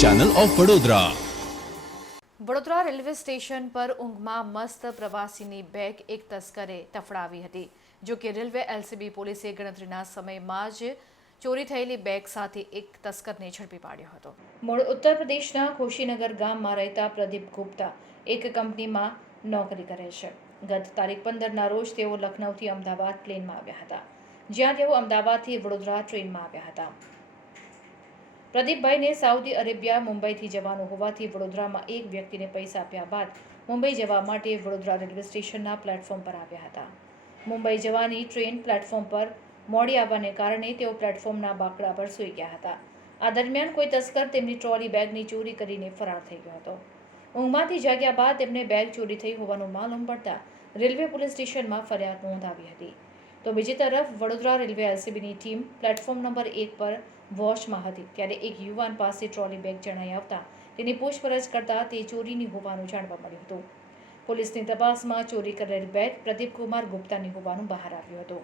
Channel of Vadodara. Vadodara railway station પર ઊંઘમાં મસ્ત પ્રવાસીની બેગ એક તસ્કરે તફડાવી હતી। જો કે રેલવે એલસીબી પોલીસે ગણતરીના સમયમાં જ ચોરી થયેલી બેગ સાથે એક તસ્કરને ઝડપી પાડ્યો હતો। મૂળ ઉત્તર પ્રદેશના ખુશીનગર ગામમાં રહેતા પ્રદીપ ગુપ્તા એક કંપનીમાં નોકરી કરે છે। ગત તારીખ 15ના રોજ તેઓ લખનૌથી અમદાવાદ પ્લેનમાં આવ્યા હતા, જ્યાં તેઓ અમદાવાદથી વડોદરા ટ્રેનમાં આવ્યા હતા। પ્રદીપભાઈને સાઉદી અરેબિયા મુંબઈથી જવાનું હોવાથી વડોદરામાં એક વ્યક્તિને પૈસા આપ્યા બાદ મુંબઈ જવા માટે વડોદરા રેલવે સ્ટેશનના પ્લેટફોર્મ પર આવ્યા હતા। મુંબઈ જવાની ટ્રેન પ્લેટફોર્મ પર મોડી આવવાને કારણે તેઓ પ્લેટફોર્મના બાકડા પર સૂઈ ગયા હતા। આ દરમિયાન કોઈ તસ્કર તેમની ટ્રોલી બેગની ચોરી કરીને ફરાર થઈ ગયો હતો। ઊંઘમાંથી જાગ્યા બાદ તેમને બેગ ચોરી થઈ હોવાનું માલુમ પડતા રેલવે પોલીસ સ્ટેશનમાં ફરિયાદ નોંધાવી હતી। તો બીજી તરફ વડોદરા રેલવે એલસીબીની ટીમ પ્લેટફોર્મ નંબર 1 પર વોચમાં હતી, ત્યારે એક યુવાન પાસે ટ્રોલી બેગ જણાઈ આવતા તેની પૂછપરછ કરતા તે ચોરીની હોવાનું જાણવા મળ્યું હતું। પોલીસની તપાસમાં ચોરી કરેલ બેગ પ્રદીપકુમાર ગુપ્તાની હોવાનું બહાર આવ્યું હતું,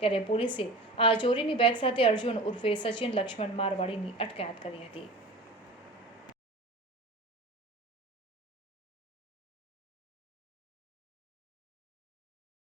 ત્યારે પોલીસે આ ચોરીની બેગ સાથે અર્જુન ઉર્ફે સચિન લક્ષ્મણ મારવાડીની અટકાયત કરી હતી।